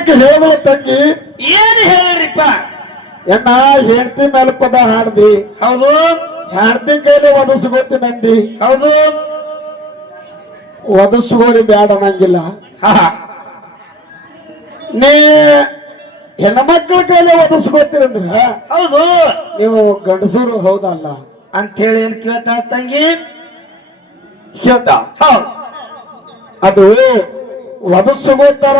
ಅದಕ್ಕೆ ಹೇಳಿದ್ರೆ ತಂಗಿ? ಏನು ಹೇಳ್ರಿಪ್ಪ ಎಣ್ಣ ಹೆಂಡತಿ ಮೇಲೆ ಪದ ಹಾಡ್ದಿ ಹೌದು. ಹೆಂಡತಿ ಕೈಲಿ ಒದಸ್ಕೋತಿ ನಂದಿ. ಹೌದು. ಒದಸ್ಕೋರಿ ಬೇಡ ನಂಗಿಲ್ಲ ನೀ ಹೆಣ್ಮಕ್ಳ ಕೈಲಿ ಒದಸ್ಕೋತೀರಂದ್ರ ಹೌದು. ನೀವು ಗಂಡಸೂರು ಹೌದಲ್ಲ? ಅಂತ ಹೇಳಿ ಏನ್ ಕೇಳ್ತಾ ತಂಗಿ? ಹೇಳ್ತಾ ಹೌದು. ಅದು ಒದಸ್ಕೋತಾರ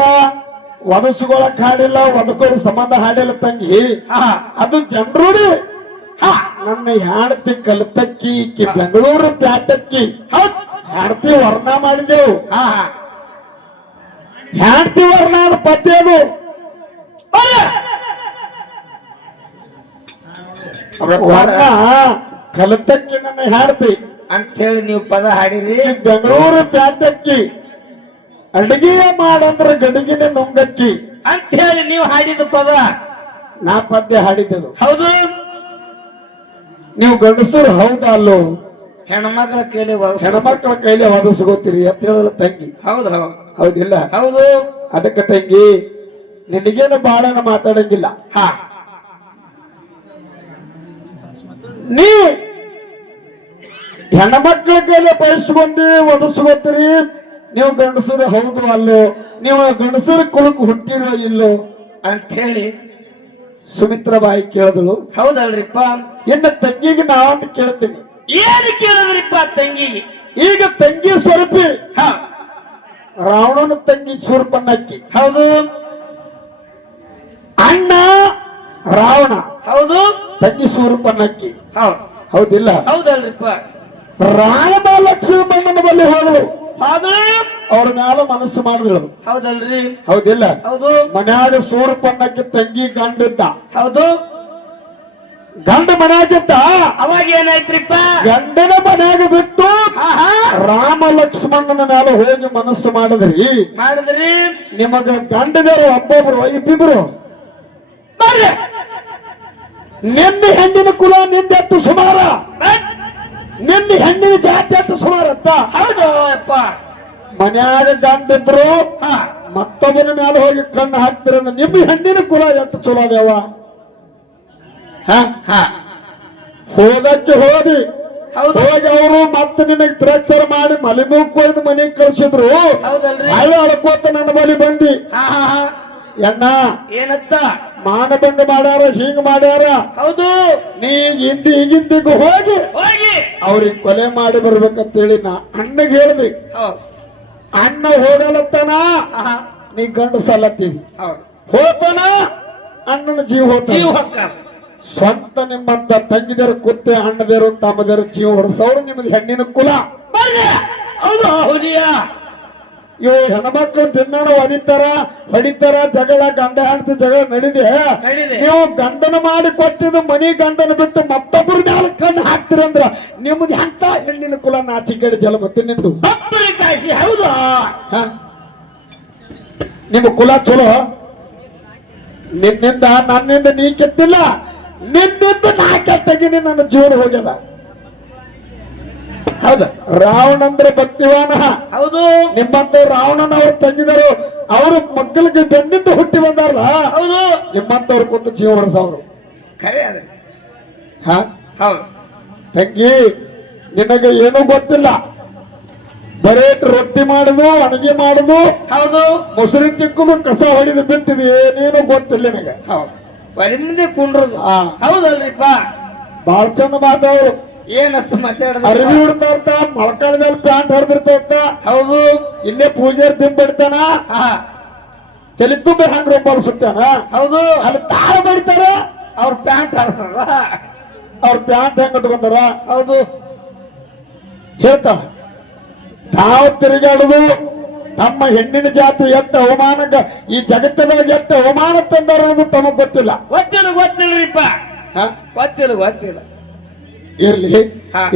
ಒದಸ್ಕೊಳಕ್ ಹಾಡಿಲ್ಲ ಒದಕೊಳ್ಳಿ ಸಂಬಂಧ ಹಾಡಿಲ್ಲ ತಂಗಿ. ಹಾ. ಅದು ಜನರು ನನ್ನ ಹೆಂಡತಿ ಕಲ್ತಕ್ಕಿ ಈಕಿ ಬೆಂಗಳೂರು ಪ್ಯಾಟಕ್ಕಿ ಹೆಂಡತಿ ವರ್ಣ ಮಾಡಿದೆವು. ಹೆಂಡತಿ ವರ್ಣ ಅದು ಪದ್ಯ ಅದು. ವರ್ಣ ಕಲ್ತಕ್ಕಿ ನನ್ನ ಹೆಂಡತಿ. ಅಂತ ಹೇಳಿ ನೀವು ಪದ ಹಾಡಿರಿ. ಬೆಂಗಳೂರು ಪ್ಯಾಟಕ್ಕಿ ಅಡಿಗೆ ಮಾಡಂದ್ರ ಗಡಿಗಿನ ನುಂಗಕ್ಕಿ. ಅಂತ ಹೇಳಿ ನೀವು ಹಾಡಿದ ಪದ? ನಾ ಪದ್ಯ ಹಾಡಿದ್ದದು. ಹೌದು. ನೀವು ಗಂಡಸರು ಹೌದಾ ಅಲ್ಲೋ? ಹೆಣ್ಮಕ್ಳ ಕೈಲಿ ಹೆಣ್ಮಕ್ಳ ಕೈಲಿ ಒದಸ್ಕೋತೀರಿ ಅಂತ ಹೇಳಿದ ತಂಗಿ. ಹೌದು ಹೌದು. ಹೌದಿಲ್ಲ? ಹೌದು. ಅದಕ್ಕೆ ತಂಗಿ ನಿನಗೇನು ಬಾಳನ ಮಾತಾಡಂಗಿಲ್ಲ. ಹಾ. ನೀ ಹೆಣ್ಮಕ್ಳ ಕೈಲಿ ಬಯಸ್ಕೊಂಡಿ ಒದಸ್ಕೋತೀರಿ. ನೀವು ಗಂಡಸರು ಹೌದು ಅಲ್ಲೋ? ನೀವು ಗಂಡಸರು ಕುಲಕ್ ಹುಟ್ಟಿರೋ ಇಲ್ಲೋ? ಅಂತ ಹೇಳಿ ಸುಮಿತ್ರ ಬಾಯಿ ಕೇಳಿದಳು. ಹೌದಲ್ರಿಪ್ಪ. ಇನ್ನ ತಂಗಿಗೆ ನಾನು ಕೇಳ್ತೀನಿ. ಏನು ಕೇಳಿದ್ರಿಪ್ಪ ತಂಗಿಗೆ? ಈಗ ತಂಗಿ ಸ್ವರೂಪಿ ಹಾ. ರಾವಣನ ತಂಗಿ ಸೂರ್ಪನ್ನಕ್ಕಿ. ಹೌದು. ಅಣ್ಣ ರಾವಣ. ಹೌದು. ತಂಗಿ ಸೂರ್ಪನ್ನಕ್ಕಿ. ಹೌದು. ಹೌದಿಲ್ಲ? ಹೌದಲ್ರಿಪ್ಪ. ರಾಮ ಲಕ್ಷ್ಮಣನ ಬಳಿ ಹೋದಳು. ಹೌದು ಅವ್ರ ಮ್ಯಾಲ ಮನಸ್ಸು ಮಾಡಿದ್ರು ಹೌದಲ್ರಿ? ಹೌದಿಲ್ಲ? ಹೌದು. ಮನ್ಯಾಗ ಸೂರ್ಪನ್ನಕ್ಕೆ ತಂಗಿ ಗಂಡಿದ್ದ. ಹೌದು. ಗಂಡ ಮನ್ಯಾಗಿದ್ದ? ಅವಾಗ ಏನಾಯ್ತ್ರಿಪ್ಪ? ಗಂಡನ ಮನ್ಯಾಗ ಬಿಟ್ಟು ರಾಮ ಲಕ್ಷ್ಮಣನ ಮ್ಯಾಲ ಹೋಗಿ ಮನಸ್ಸು ಮಾಡಿದ್ರಿ. ಮಾಡಿದ್ರಿ. ನಿಮಗ ಗಂಡದರು ಒಬ್ಬೊಬ್ರು ಇಬ್ಬಿಬ್ರು. ಬರ್ರಿ. ನಿನ್ನ ಹೆಣ್ಣಿನ ಕುಲ ನಿಂದೆತ್ತು ಸುಮಾರ. ನಿನ್ನ ಹೆಣ್ಣಿನ ಜಾತಿ ಅಂತ ಸುಮಾರತ್ತ? ಹೌದಪ್ಪ ಮನ್ಯಾಗ ಗಂಡಿದ್ರು ಹಾ. ಮತ್ತೊಬ್ಬನ ಮೇಲೆ ಹೋಗಿ ಕಣ್ಣು ಹಾಕ್ತಿರ ನಿಮ್ಮ ಹೆಣ್ಣಿನ ಕುಲ ಎಷ್ಟು ಚಲೋ ಅದೇವ? ಹೋದಕ್ಕೆ ಹೋದಿ. ಹೋಗಿ ಅವರು ಮತ್ತೆ ನಿನಗೆ ತಿರಸ್ಕಾರ ಮಾಡಿ ಮಲಿ ಕೊಯ್ದು ಮನೆಗೆ ಕಳ್ಸಿದ್ರು. ಅಳ್ಕೋತ ನನ್ನ ಬಳಿ ಬಂದಿ. ಎಣ್ಣ ಏನತ್ತ? ಮಾನದಂಡ ಮಾಡ್ಯಾರ ಹಿಂಗ್ ಮಾಡ್ಯಾರ. ಹೌದು. ನೀ ಹಿಂದಿ ಹಿಂದಿಗೂ ಹೋಗಿ ಹೋಗಿ. ಅವ್ರಿಗೆ ಕೊಲೆ ಮಾಡಿ ಬರ್ಬೇಕಂತೇಳಿ ನಾ ಅಣ್ಣಗೆ ಹೇಳ್ದಿ. ಅಣ್ಣ ಹೋಗಲತ್ತನ? ನೀ ಗಂಡ ಸಲ್ಲತ್ತೀವಿ ಹೋತನ ಅಣ್ಣನ ಜೀವ ಹೋತ ಹೊಕ್ಕ ಸ್ವಂತ ನಿಮ್ಮಂತ ತಂಗಿದರು ಕುತ್ತೆ ಅಣ್ಣದೇರು ತಮ್ಮದೇರು ಜೀವ ಹೊರಸವ್ರು ನಿಮ್ದು ಹೆಣ್ಣಿನ ಕುಲ. ಹೌದು ಹೌದಿಯಾ ಇವು ಹೆಣ್ಮಕ್ಳು ತಿನ್ನೋಣ ಹೊಡಿತಾರ ಹೊಡಿತಾರ ಜಗಳ ಗಂಡ ಹೆಂಡತಿ ಜಗಳ ನಡಿದೆ. ನೀವು ಗಂಡನ ಮಾಡಿ ಕೊಟ್ಟಿದ್ದು ಮನಿ ಗಂಡನ ಬಿಟ್ಟು ಮತ್ತೊಬ್ಬರ ಮ್ಯಾಲ ಕಣ್ಣು ಹಾಕ್ತಿರಂದ್ರ ನಿಮ್ದು ಎಂತ ಹೆಣ್ಣಿನ ಕುಲ ನಾಚಿಕೆಡಿ ಜಲಮತ್ತಿ ನಿಂದು ಹೌದು? ನಿಮ್ಮ ಕುಲ ಚಲೋ? ನಿನ್ನಿಂದ ನನ್ನಿಂದ ನೀ ಕೆತ್ತಿಲ್ಲ ನಿನ್ನಿಂದ ನಾ ಕೆಟ್ಟಗಿನಿ ನನ್ನ ಜೋರು ಹೋಗ್ಯದ. ಹೌದು. ರಾವಣ ಅಂದ್ರೆ ಭಕ್ತಿವಾನ. ಹೌದು. ನಿಮ್ಮಂತ ರಾವಣನ ಅವ್ರು ತಂಗಿದರು ಅವರು ಮಕ್ಕಳಿಗೆ ಬೆನ್ನಿಂದ ಹುಟ್ಟಿ ಬಂದಾರಲ್ಲ? ಹೌದು. ನಿಮ್ಮಂತವ್ರು ಕೂತು ಜೀವ ಹೊರಸವ್ರು ಖರೆ ಅದ ಹ? ಹೌದು. ತಂಗಿ ನಿನಗೆ ಏನೂ ಗೊತ್ತಿಲ್ಲ. ಬರೇ ರೊಟ್ಟಿ ಮಾಡುದು ಅಡುಗೆ ಮಾಡುದು ಹೌದು. ಮೊಸರಿ ತಿಕ್ಕುದು ಕಸ ಹೊಡಿದು ಬಿಟ್ಟಿದೆ ಏನೇನು ಗೊತ್ತಿಲ್ಲ ನಿನಗೆ. ಹೌದು. ಬರೀ ಕುಂಡ್ರದು. ಹೌದಲ್ರಿಪ್ಪ. ಬಾಳ ಚಂದ ಮಾತಾವ್ರು ಏನತ್ತ ಮಾತಾಡದ? ಅರಿವಿ ಉಡ್ತಾರ್ತ ಮೊಳಕಾಲ ಮೇಲೆ ಪ್ಯಾಂಟ್ ಹೊಡೆದಿರ್ತಾವ್ತ ಹೌದು. ಇಲ್ಲೇ ಪೂಜಾರಿ ತಿಂಬಿಡ್ತಾನ ತಲೆ ತುಂಬ ಹಂಗ ರೂಪಾಯಿ ಸುತ್ತಾನ ಹೌದು. ಅಲ್ಲಿ ತಾಳ ಬಡಿತಾರ? ಅವ್ರ ಪ್ಯಾಂಟ್ ಹಾಡ್ತಾರ ಅವ್ರ ಪ್ಯಾಂಟ್ ಹೆಂಗ್ ಕಟ್ಕೊಂತಾರ? ಹೌದು. ಹೇಳ್ತಾರ ತಾವು ತಿರುಗಾಡುದು ತಮ್ಮ ಹೆಣ್ಣಿನ ಜಾತಿ ಎತ್ತ ಅವಮಾನ ಈ ಜಗತ್ತದಾಗ ಎತ್ತ ಅವಮಾನ ತಂದಾರ ಅನ್ನೋದು ತಮಗ್ ಗೊತ್ತಿಲ್ಲ. ಗೊತ್ತಿಲ್ಲ ರೀಪ್ಪ? ಗೊತ್ತಿಲ್ಲ ಗೊತ್ತಿಲ್ಲ. ಇರ್ಲಿ.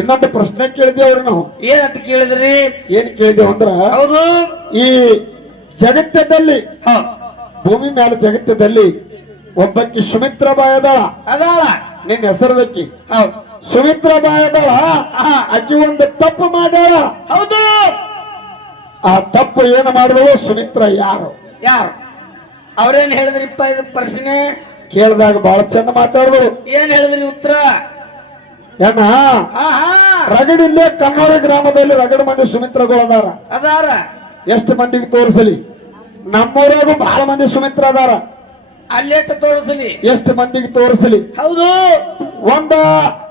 ಇನ್ನೊಂದು ಪ್ರಶ್ನೆ ಕೇಳಿದೆ ಅವ್ರು ನಾವು. ಏನಂತ ಕೇಳಿದ್ರಿ? ಏನ್ ಕೇಳಿದೇವ್ ಅಂದ್ರ ಹೌದು. ಈ ಜಗತ್ತದಲ್ಲಿ ಭೂಮಿ ಮೇಲೆ ಜಗತ್ತದಲ್ಲಿ ಒಬ್ಬಕ್ಕಿ ಸುಮಿತ್ರಬಾಯಿ ಅದಾಳ ಅದಾಳ. ನಿನ್ನ ಹೆಸರದಕ್ಕಿ ಹೌದು. ಬಾಯದಾಳ ಅಕ್ಕಿ ಒಂದು ತಪ್ಪು ಮಾಡ್ಯಾಳ. ಹೌದು. ಆ ತಪ್ಪು ಏನು ಮಾಡಿದಳು? ಸುಮಿತ್ರ ಯಾರು? ಯಾರು? ಅವ್ರೇನ್ ಹೇಳಿದ್ರಿಪ್ಪ ಇದು ಪ್ರಶ್ನೆ? ಕೇಳಿದಾಗ ಬಹಳ ಚಂದ ಮಾತಾಡಿದ್ರು ಏನ್ ಹೇಳಿದ್ರಿ ಉತ್ತರ? ಏನ? ರಗಡಿಲ್ಲೇ ಕನ್ನಡ ಗ್ರಾಮದಲ್ಲಿ ರಗಡ ಮಂದಿ ಸುಮಿತ್ರಗಳು ಅದಾರ. ಅದಾರ ಎಷ್ಟು ಮಂದಿಗೆ ತೋರಿಸಲಿ? ನಮ್ಮೂರಾಗೂ ಬಹಳ ಮಂದಿ ಸುಮಿತ್ರ ಅದಾರ ಅಲ್ಲೆಟ್ಟ ತೋರಿಸಲಿ? ಎಷ್ಟು ಮಂದಿಗೆ ತೋರಿಸಲಿ? ಹೌದು. ಒಂದ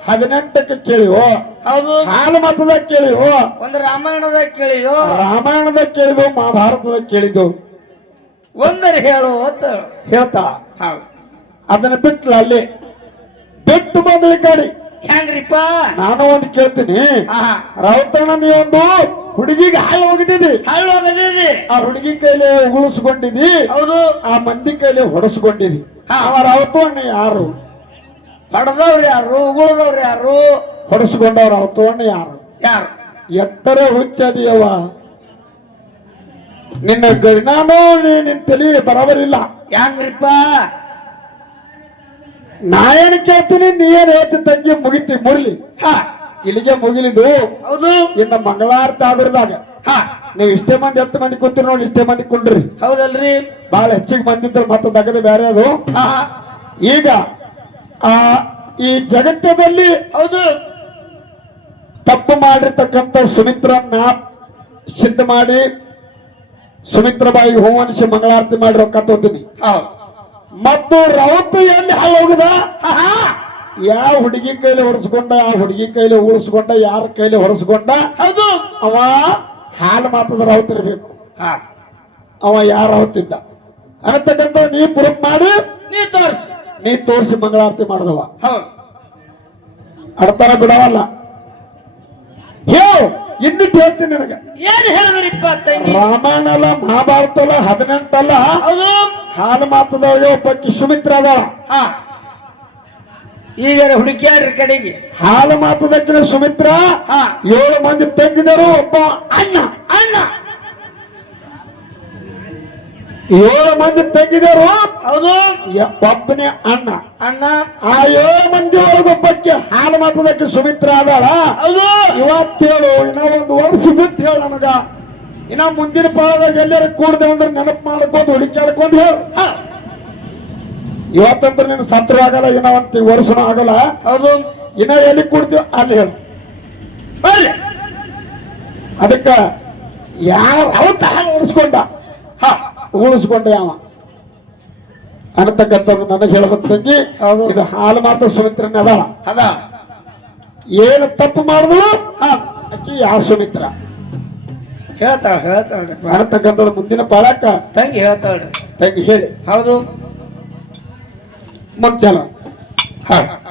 ಹದಿನೆಂಟಕ್ಕೆ ಕೇಳಿವೋ ಹೌದು. ಹಾಲು ಮತದಾಗ ಕೇಳಿವೋ ಒಂದು ರಾಮಾಯಣದಾಗ ಕೇಳಿಯೋ? ರಾಮಾಯಣದಾಗ ಕೇಳಿದ್ವು ಮಹಾಭಾರತದಾಗ ಕೇಳಿದ್ವು ಒಂದರ ಹೇಳು ಅಂತ ಹೇಳ್ತಾ? ಅದನ್ನ ಬಿಟ್ಲ ಅಲ್ಲಿ. ಬಿಟ್ಟು ಬಂದ್ಲಿ ಗಾಡಿ ಹೆಂಗ್ರಿಪ್ಪ ನಾನು ಒಂದು ಕೇಳ್ತೀನಿ. ರಾವತಣ್ಣ ನೀವೊಂದು ಹುಡುಗಿಗೆ ಹಾಳು ಹೋಗಿದ್ದೀವಿ ಹಾಳು ಹೋಗದಿದೆ ಆ ಹುಡುಗಿ ಕೈಲಿ ಉಗುಳಿಸ್ಕೊಂಡಿದ್ದಿ ಹೌದು. ಆ ಮಂದಿ ಕೈಲಿ ಹೊಡೆಸ್ಕೊಂಡಿದ್ದಿ ಹಾ. ಅವ ರಾವತಣ್ಣ ಯಾರು? ಹೊಡೆದವ್ರು ಯಾರು? ಉಗುಳದವ್ರು ಯಾರು? ಹೊಡೆಸ್ಕೊಂಡವ್ರ ರಾವತಣ್ಣ ಯಾರು? ಯಾರು? ಎತ್ತರ ಹುಚ್ಚದಿಯವ ನಿನ್ನ ಗಣಾನೋ ನಿನ್ನ ತಲೆ ಬರಬರಿಲ್ಲ. ಹೆಂಗ್ರಿಪ್ಪ ನಾ ಏನ್ ಕೇಳ್ತೀನಿ ನೀ ಏನ್ ಹೇಳ್ತಿ ತಂಗಿ ಮುಗಿತಿ ಮುರ್ಲಿ. ಹಾ ಇಲ್ಲಿಗೆ ಮುಗಿಲಿದು ಹೌದು. ಇನ್ನ ಮಂಗಳಾರತಿ ಆದ್ರದಾಗ ಹಾ ನೀವು ಇಷ್ಟೇ ಮಂದಿ ಹತ್ತು ಮಂದಿ ಕೂತಿರಿ ನೋಡಿ ಇಷ್ಟೇ ಮಂದಿ ಕುಂಡ್ರಿ. ಹೌದಲ್ರಿ. ಬಹಳ ಹೆಚ್ಚಿಗೆ ಬಂದಿದ್ದ ಮತ್ತೆ ದಗದ ಬೇರೆ ಅದು. ಹಾ. ಈಗ ಆ ಈ ಜಗತ್ತದಲ್ಲಿ ಹೌದು. ತಪ್ಪು ಮಾಡಿರ್ತಕ್ಕಂಥ ಸುಮಿತ್ರನ್ನ ಸಿದ್ಧ ಮಾಡಿ ಸುಮಿತ್ರಬಾಯಿ ಹೂವನ್ಸಿ ಮಂಗಳಾರತಿ ಮಾಡಿ ರೊಕ್ಕ ತೋತೀನಿ. ಹೌದು. ಮತ್ತು ರೌತು ಎಲ್ಲಿ ಹೋಗುದ ಹಾ ಹಾ. ಯಾವ ಹುಡುಗಿ ಕೈಲಿ ಹೊಡೆಸ್ಕೊಂಡ ಆ ಹುಡುಗಿ ಕೈಲಿ ಉಳಿಸ್ಕೊಂಡ ಯಾರ ಕೈಲಿ ಹೊಡೆಸ್ಕೊಂಡ? ಅದು ಅವ ಹಾಲು ಮಾತದ ರೌತ್ ಇರಬೇಕು. ಅವ ಯಾರ ರೌತಿದ್ದ? ಅನ್ನತಕ್ಕಂಥ ನೀ ಪ್ರೂಫ್ ಮಾಡಿ. ನೀ ತೋರಿಸಿ. ನೀ ತೋರಿಸಿ ಮಂಗಳಾರತಿ ಮಾಡಿದವ. ಅಡ್ತಾರ ಬಿಡವಲ್ಲ. ಹೇಳು ಇನ್ನಿಟ್ಟು ಹೇಳ್ತೀನಿ ನನಗೆ. ಏನ್ ಹೇಳಿದ್ರಿಪ್ಪ ರಾಮಾಯಣ ಅಲ್ಲ ಮಹಾಭಾರತ ಅಲ್ಲ ಹದಿನೆಂಟಲ್ಲ ಹೌದು. ಹಾಲು ಮಾತದವಳು ಒಬ್ಬಕ್ಕಿ ಸುಮಿತ್ರ ಅದ ಹಾ. ಈಗ ಹುಡುಕ್ಯಾಡ್ರಿ ಕಡೆಗೆ. ಹಾಲು ಮಾತದಕ್ಕಿನ ಸುಮಿತ್ರ ಹಾ. ಏಳು ಮಂದಿ ತಂಗಿದರು ಒಬ್ಬ ಅಣ್ಣ. ಅಣ್ಣ. ಏಳು ಮಂದಿ ತಂಗಿದರು ಹೌದು. ಒಬ್ಬನೇ ಅಣ್ಣ. ಅಣ್ಣ. ಆ ಏಳು ಮಂದಿ ಒಳಗೊಬ್ಬಕ್ಕೆ ಹಾಲು ಮಾತದಕ್ಕೆ ಸುಮಿತ್ರ ಅದಾಳ. ಹೌದು. ಇವತ್ತೇಳು ಇನ್ನೊಂದು ವರ್ಷ ಬಿತ್ತು ಹೇಳು ನನಗ ಇನ್ನ ಮುಂದಿನ ಪಾಳದಾಗ ಎಲ್ಲರ ಕೂಡದೆ ಅಂದ್ರೆ ನೆನಪು ಮಾಡ್ಕೊಂಡು ಹುಡುಕ್ಯಾಡ್ಕೊಂಡು ಹೇಳು. ಹಾ, ಇವತ್ತಂದ್ರೆ ನೀನು ಸತ್ರ ಆಗಲ್ಲ ಇನ್ನ ಒಂದು ವರ್ಷನೂ ಆಗಲ್ಲ. ಅದು ಇನ್ನ ಎಲ್ಲಿ ಕೂಡ್ತೀವಿ ಅಲ್ಲಿ ಹೇಳು. ಅದಕ್ಕ ಯಾರು ಅವತ್ತ ಉಳಿಸ್ಕೊಂಡ ಹಾ. ಉಳಿಸ್ಕೊಂಡ ಯಾವ ಅನ್ನತಕ್ಕಂಥದ್ದು ನನಗೆ ಹೇಳ್ಬೇಕು ತಂಗಿ ಹೌದು. ಇದು ಹಾಲು ಮಾತ್ರ ಸುಮಿತ್ರನೇ ಅದ ಅದ ಏನು ತಪ್ಪು ಮಾಡಿದ್ರು ಹಾ. ಅಕ್ಕಿ ಯಾವ ಸುಮಿತ್ರ? ಹೇಳ್ತಾಳ ಹೇಳ್ತಾಳ. ಮುಂದಿನ ಪಾಲಕ. ತಂಗಿ ಹೇಳ್ತಾಳ. ತಂಗಿ ಹೇಳಿ. ಹೌದು. ಮತ್ತೆ ಹಾ.